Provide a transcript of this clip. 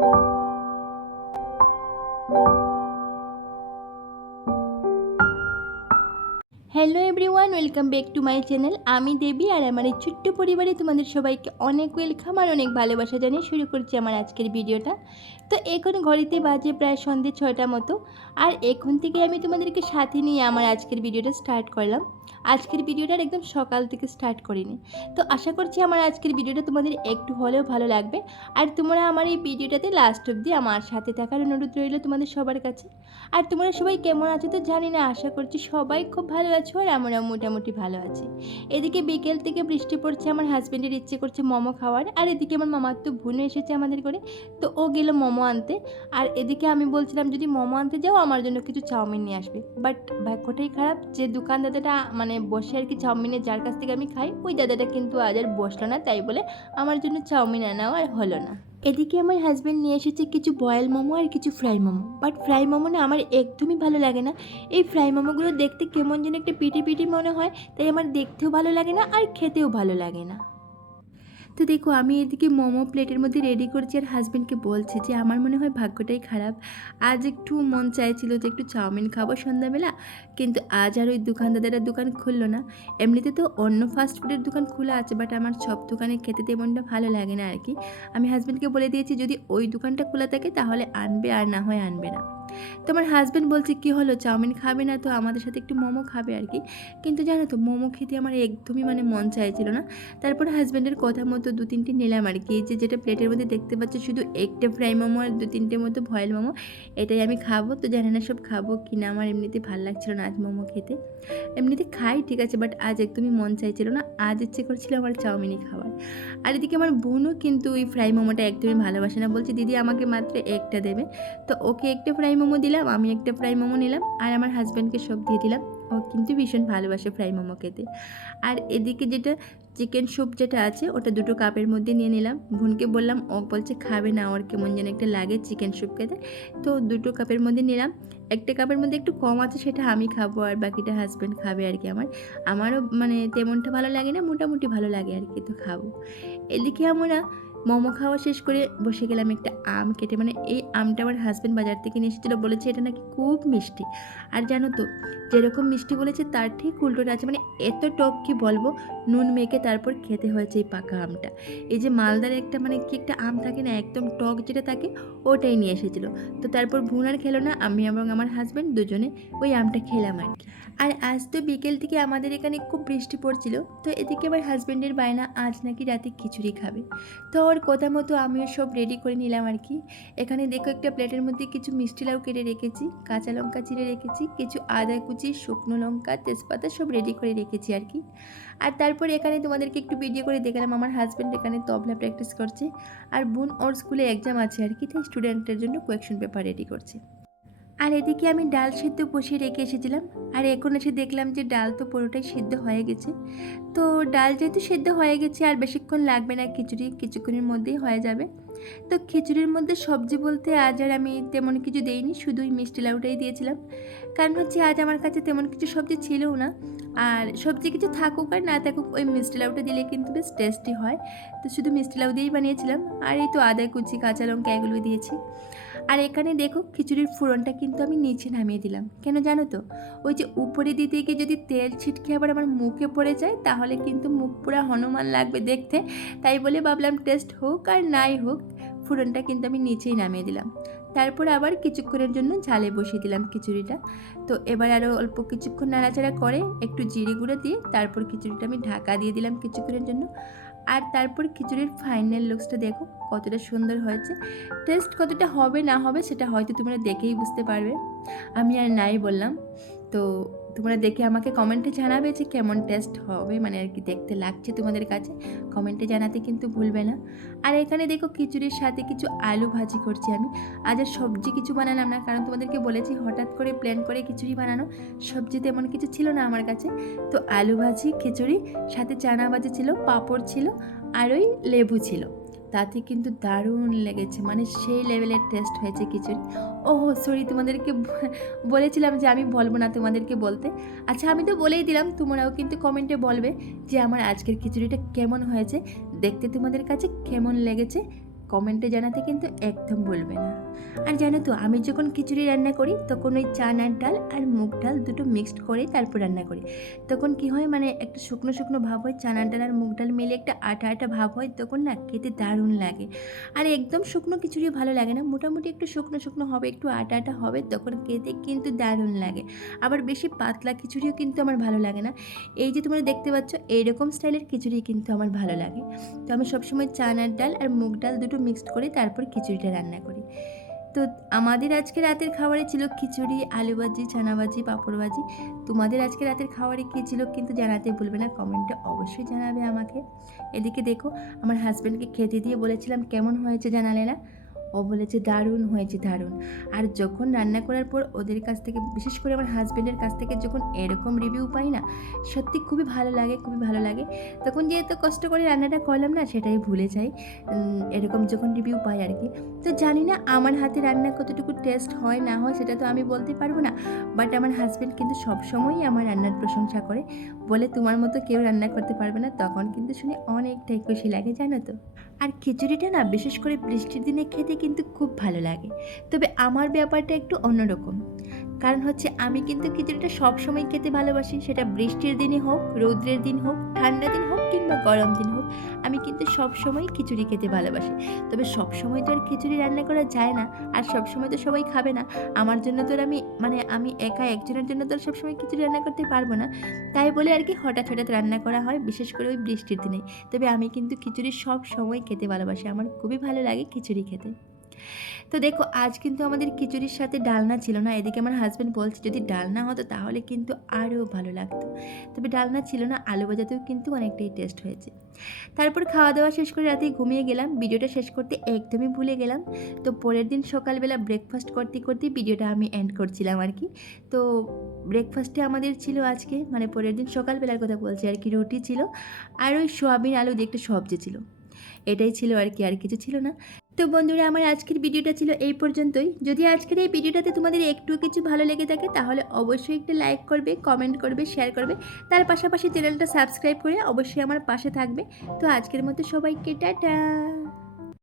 Hello everyone, welcome back to my channel. আমি দেবী, আর আমার এই ছোট্ট পরিবারে তোমাদের সবাইকে অনেক ওয়েলকাম আর অনেক ভালোবাসা জানিয়ে শুরু করছি আমার আজকের ভিডিওটা। তো এখন ঘড়িতে বাজে প্রায় সন্ধ্যে 6টা মতো, আর এখন থেকে আমি তোমাদেরকে সাথে নিয়ে আমার আজকের ভিডিওটা স্টার্ট করলাম। আজকের ভিডিওটার একদম সকাল থেকে স্টার্ট করিনি। তো আশা করছি আমার আজকের ভিডিওটা তোমাদের একটু হলেও ভালো লাগবে, আর তোমরা আমার এই ভিডিওটাতে লাস্ট অবধি আমার সাথে থাকার অনুরোধ রইল তোমাদের সবার কাছে। আর তোমরা সবাই কেমন আছো তো জানি না, আশা করছি সবাই খুব ভালো আছো, আর আমরাও মোটামুটি ভালো আছি। এদিকে বিকেল থেকে বৃষ্টি পড়ছে, আমার হাজব্যান্ডের ইচ্ছে করছে মোমো খাওয়ার, আর এদিকে আমার মামার তো বোনও এসেছে আমাদের ঘরে, তো ও গেল মোমো আনতে। আর এদিকে আমি বলছিলাম যদি মোমো আনতে যাও আমার জন্য কিছু চাউমিন নিয়ে আসবে, বাট ভাগ্যটাই খারাপ যে দোকান দাদাটা মানে বসে আর কি চাউমিনের যার কাছ থেকে আমি খাই, ওই দাদাটা কিন্তু আজ আর বসলো না, তাই বলে আমার জন্য চাউমিন আনাও আর হলো না। এদিকে আমার হাজব্যান্ড নিয়ে এসেছে কিছু বয়েল মোমো আর কিছু fry momo, but fry momo না আমার একদমই ভালো লাগে না। এই ফ্রাই মোমোগুলো দেখতে কেমন যেন একটা পিটি পিটি মনে হয়, তাই আমার দেখতেও ভালো লাগে না আর খেতেও ভালো লাগে না। তো দেখো আমি এদিকে মোমো প্লেটের মধ্যে রেডি করছি, আর হাজব্যান্ডকে বলছি যে আমার মনে হয় ভাগ্যটাই খারাপ, আজ একটু মন চাইছিল যে একটু চাউমিন খাবো সন্ধ্যাবেলা, কিন্তু আজ আর ওই দোকানদারের দোকান খুললো না। এমনিতে তো অন্য ফাস্ট ফুডের দোকান খোলা আছে, বাট আমার সব দোকানে খেতে তেমনটা ভালো লাগে না আর কি। আমি হাজব্যান্ডকে বলে দিয়েছি যদি ওই দোকানটা খোলা থাকে তাহলে আনবে, আর না হয় আনবে না। তো আমার হাজব্যান্ড বলছে কী হলো, চাউমিন খাবে না তো আমাদের সাথে একটু মোমো খাবে আর কি। কিন্তু জানো তো মোমো খেতে আমার একদমই মানে মন চাইছিল না। তারপর হাজব্যান্ডের কথা মতো 2-3টে নিলাম আর কি। এই যে যেটা প্লেটের মধ্যে দেখতে পাচ্ছ শুধু একটা ফ্রাই মোমো আর 2-3টে মতো ভয়েল মোমো, এটাই আমি খাবো। তো জানি না সব খাবো কি না, আমার এমনিতে ভালো লাগছিল না আজ মোমো খেতে। এমনিতে খাই ঠিক আছে, বাট আজ একদমই মন চাইছিল না, আজ ইচ্ছে করছিল আমার চাউমিনই খাওয়ার। আর এদিকে আমার বোনও কিন্তু ওই ফ্রাই মোমোটা একদমই ভালোবাসে না, বলছে দিদি আমাকে মাত্র একটা দেবে। তো ওকে একটা ফ্রাই মোমো দিলাম, আমি একটা ফ্রাই মোমো নিলাম, আর আমার হাজব্যান্ডকে সব দিয়ে দিলাম। ও কিন্তু ভীষণ ভালোবাসে ফ্রাই মোমো খেতে। আর এদিকে যেটা চিকেন স্যুপ যেটা আছে ওটা 2টো কাপের মধ্যে নিয়ে নিলাম। বোনকে বললাম, ও বলছে খাবে না, ওর কেমন যেন একটা লাগে চিকেন স্যুপ খেতে। তো 2টো কাপের মধ্যে নিলাম। একটা কাপের মধ্যে একটু কম আছে, সেটা আমি খাবো, আর বাকিটা হাজব্যান্ড খাবে আর কি। আমারও মানে তেমনটা ভালো লাগে না, মোটামুটি ভালো লাগে আর কি, তো খাবো। এদিকে আমরা মোমো খাওয়া শেষ করে বসে গেলাম একটা আম কেটে, মানে এই আমটা আমার হাজব্যান্ড বাজার থেকে নিয়ে এসেছিলো, বলেছে এটা নাকি খুব মিষ্টি। আর জানো তো যেরকম মিষ্টি বলেছে তার ঠিক উল্টোটা আছে, মানে এত টক কি বলবো, নুন মেখে তারপর খেতে হয়েছে এই পাকা আমটা। এই যে মালদার একটা মানে কি একটা আম থাকে না একদম টক যেটা থাকে, ওটাই নিয়ে এসেছিলো। তো তারপর বোন আর খেলো না, আমি এবং আমার হাজব্যান্ড দুজনে ওই আমটা খেলাম আর কি। আর আজ তো বিকেল থেকে আমাদের এখানে খুব বৃষ্টি পড়ছিল, তো এদিকে আমার হাজব্যান্ডের বায়না আজ নাকি রাতে খিচুড়ি খাবে। তো ওর কথা মতো আমিও সব রেডি করে নিলাম আর কি। এখানে দেখো একটা প্লেটের মধ্যে কিছু মিষ্টি লাউ কেটে রেখেছি, কাঁচা লঙ্কা চিড়ে রেখেছি, কিছু আদা কুচি, শুকনো লঙ্কা, তেজপাতা সব রেডি করে রেখেছি আর কি। আর তারপর এখানে তোমাদেরকে একটু ভিডিও করে দেখালাম আমার হাজব্যান্ড এখানে তবলা প্র্যাকটিস করছে, আর বোন ওর স্কুলে এক্সাম আছে আর কি, তাই স্টুডেন্টের জন্য কোয়েকশন পেপার রেডি করছে। আর এদিকে আমি ডাল সিদ্ধ বসিয়ে রেখে এসেছিলাম, আর এখন এসে দেখলাম যে ডাল তো পুরোটাই সিদ্ধ হয়ে গেছে। তো ডাল যেহেতু সিদ্ধ হয়ে গেছে আর বেশিক্ষণ লাগবে না, খিচুড়ি কিছুক্ষণের মধ্যেই হয়ে যাবে। তো খিচুড়ির মধ্যে সবজি বলতে আজ আর আমি তেমন কিছু দেইনি, শুধুই মিষ্টি লাউটাই দিয়েছিলাম। কারণ হচ্ছে আজ আমার কাছে তেমন কিছু সবজি ছিলও না, আর সবজি কিছু থাকুক আর না থাকুক ওই মিষ্টি লাউটা দিলে কিন্তু বেশ টেস্টি হয়। তো শুধু মিষ্টি লাউ দিয়েই বানিয়েছিলাম, আর এই তো আদা কুচি, কাঁচা লঙ্কা এগুলো দিয়েছি। আর এখানে দেখো খিচুড়ির ফোড়নটা কিন্তু আমি নিচে নামিয়ে দিলাম, কেন জানো তো, ওই যে উপরে দিতে গিয়ে যদি তেল ছিটকে আবার আমার মুখে পড়ে যায় তাহলে কিন্তু মুখ পুরা হনুমান লাগবে দেখতে, তাই বলে ভাবলাম টেস্ট হোক আর নাই হোক, ফোড়নটা কিন্তু আমি নিচেই নামিয়ে দিলাম। তারপর আবার কিছুক্ষণের জন্য ঝালে বসিয়ে দিলাম খিচুড়িটা। তো এবার আরও অল্প কিছুক্ষণ নাড়াচাড়া করে একটু জিরে গুঁড়ো দিয়ে তারপর খিচুড়িটা আমি ঢাকা দিয়ে দিলাম কিছুক্ষণের জন্য। আর তারপর খিচুড়ির ফাইনাল লুকসটা দেখো কতটা সুন্দর হয়েছে। টেস্ট কতটা হবে না হবে সেটা হয়তো তোমরা দেখেই বুঝতে পারবে, আমি আর নাই বললাম। তো তোমরা দেখে আমাকে কমেন্টে জানাবে যে কেমন টেস্ট হবে, মানে আর কি দেখতে লাগছে তোমাদের কাছে, কমেন্টে জানাতে কিন্তু ভুলবে না। আর এখানে দেখো খিচুড়ির সাথে কিছু আলু ভাজি করছি আমি। আজ আর সবজি কিছু বানালাম না, কারণ তোমাদেরকে বলেছি হঠাৎ করে প্ল্যান করে খিচুড়ি বানানো, সবজি তেমন কিছু ছিল না আমার কাছে। তো আলু ভাজি, খিচুড়ি, সাথে চানা ভাজি ছিল, পাঁপড় ছিল, আর ওই লেবু ছিল। তাতে কিন্তু দারুণ লেগেছে, মানে সেই লেভেলের টেস্ট হয়েছে খিচুড়ি। ওহো সরি, তোমাদেরকে বলেছিলাম যে আমি বলবো না তোমাদেরকে বলতে। আচ্ছা আমি তো বলেই দিলাম, তোমরাও কিন্তু কমেন্টে বলবে যে আমার আজকের খিচুড়িটা কেমন হয়েছে, দেখতে তোমাদের কাছে কেমন লেগেছে, কমেন্টে জানাতে কিন্তু একদম ভুলবে না। আর জানো তো, আমি যখন খিচুড়ি রান্না করি তখন ওই চানার ডাল আর মুগ ডাল দুটো মিক্সড করে তারপর রান্না করি। তখন কি হয়, মানে একটা শুকনো শুকনো ভাব হয়, চানার ডাল আর মুগ ডাল মিলে একটা আটা আটা ভাব হয়, তখন না খেতে দারুণ লাগে। আর একদম শুকনো খিচুড়িও ভালো লাগে না, মোটামুটি একটু শুকনো শুকনো হবে, একটু আটা আটা হবে, তখন খেতে কিন্তু দারুণ লাগে। আবার বেশি পাতলা খিচুড়িও কিন্তু আমার ভালো লাগে না। এই যে তোমরা দেখতে পাচ্ছ এইরকম স্টাইলের খিচুড়ি কিন্তু আমার ভালো লাগে। তো আমি সবসময় চানার ডাল আর মুগ ডাল দুটো মিক্সড করে তারপর খিচুড়িটা রান্না করি। তো আমাদের আজকে রাতের খাবারে ছিল খিচুড়ি, আলু ভাজি, ছানা ভাজি, পাঁপড় ভাজি। তোমাদের আজকে রাতের খাবারে কী ছিল কিন্তু জানাতে ভুলবে না, কমেন্টে অবশ্যই জানাবে আমাকে। এদিকে দেখো, আমার হাজব্যান্ডকে খেতে দিয়ে বলেছিলাম কেমন হয়েছে জানালে না, ও বলেছে দারুণ হয়েছে, দারুণ। আর যখন রান্না করার পর ওদের কাছ থেকে, বিশেষ করে আমার হাজব্যান্ডের কাছ থেকে যখন এরকম রিভিউ পাই না, সত্যি খুবই ভালো লাগে, খুবই ভালো লাগে। তখন যে এত কষ্ট করে রান্নাটা করলাম না, সেটাই ভুলে যাই এরকম যখন রিভিউ পাই আর কি। তো জানি না আমার হাতে রান্না কতটুকু টেস্ট হয় না হয়, সেটা তো আমি বলতে পারবো না। বাট আমার হাজব্যান্ড কিন্তু সবসময়ই আমার রান্নার প্রশংসা করে, বলে তোমার মতো কেউ রান্না করতে পারবে না। তখন কিন্তু শুনে অনেকটাই খুশি লাগে, জানো তো। আর খিচুড়িটা না বিশেষ করে বৃষ্টির দিনে খেতে কিন্তু খুব ভালো লাগে। তবে আমার ব্যাপারটা একটু অন্যরকম, কারণ হচ্ছে আমি কিন্তু খিচুড়িটা সবসময় খেতে ভালোবাসি, সেটা বৃষ্টির দিনে হোক, রৌদ্রের দিন হোক, ঠান্ডা দিন হোক কিংবা গরম দিন হোক, আমি কিন্তু সবসময় খিচুড়ি খেতে ভালোবাসি। তবে সবসময় তো আর খিচুড়ি রান্না করা যায় না, আর সবসময় তো সবাই খাবে না। আমার জন্য তো আর আমি একা একজনের জন্য তো আর সবসময় খিচুড়ি রান্না করতে পারবো না। তাই বলে আর কি হঠাৎ হঠাৎ রান্না করা হয়, বিশেষ করে ওই বৃষ্টির দিনে। তবে আমি কিন্তু খিচুড়ি সব সময় খেতে ভালোবাসি, আমার খুবই ভালো লাগে খিচুড়ি খেতে। তো দেখো, আজ কিন্তু আমাদের খিচুড়ির সাথে ডালনা ছিল না। এদিকে আমার হাজব্যান্ড বলছে যদি ডালনা হতো তাহলে কিন্তু আরও ভালো লাগতো। তবে ডালনা ছিল না, আলু ভাজাতেও কিন্তু অনেকটাই টেস্ট হয়েছে। তারপর খাওয়া দাওয়া শেষ করে রাতে ঘুমিয়ে গেলাম, ভিডিওটা শেষ করতে একদমই ভুলে গেলাম। তো পরের দিন সকালবেলা ব্রেকফাস্ট করতে করতে ভিডিওটা আমি এন্ড করছিলাম আর কি। তো ব্রেকফাস্টে আমাদের ছিল আজকে, মানে পরের দিন সকালবেলার কথা বলছি আর কি, রুটি ছিল আর ওই সোয়াবিন আলু দিয়ে একটা সবজি ছিল। এটাই ছিল আর কি, আর কিছু ছিল না। তো বন্ধুরা, আমার আজকের ভিডিওটা ছিল এই পর্যন্তই। যদি আজকের এই ভিডিওটাতে তোমাদের একটু কিছু ভালো লেগে থাকে তাহলে অবশ্যই একটা লাইক করবে, কমেন্ট করবে, শেয়ার করবে। তার পাশাপাশি চ্যানেলটা সাবস্ক্রাইব করে অবশ্যই আমার পাশে থাকবে। তো আজকের মতো সবাইকে টাটা।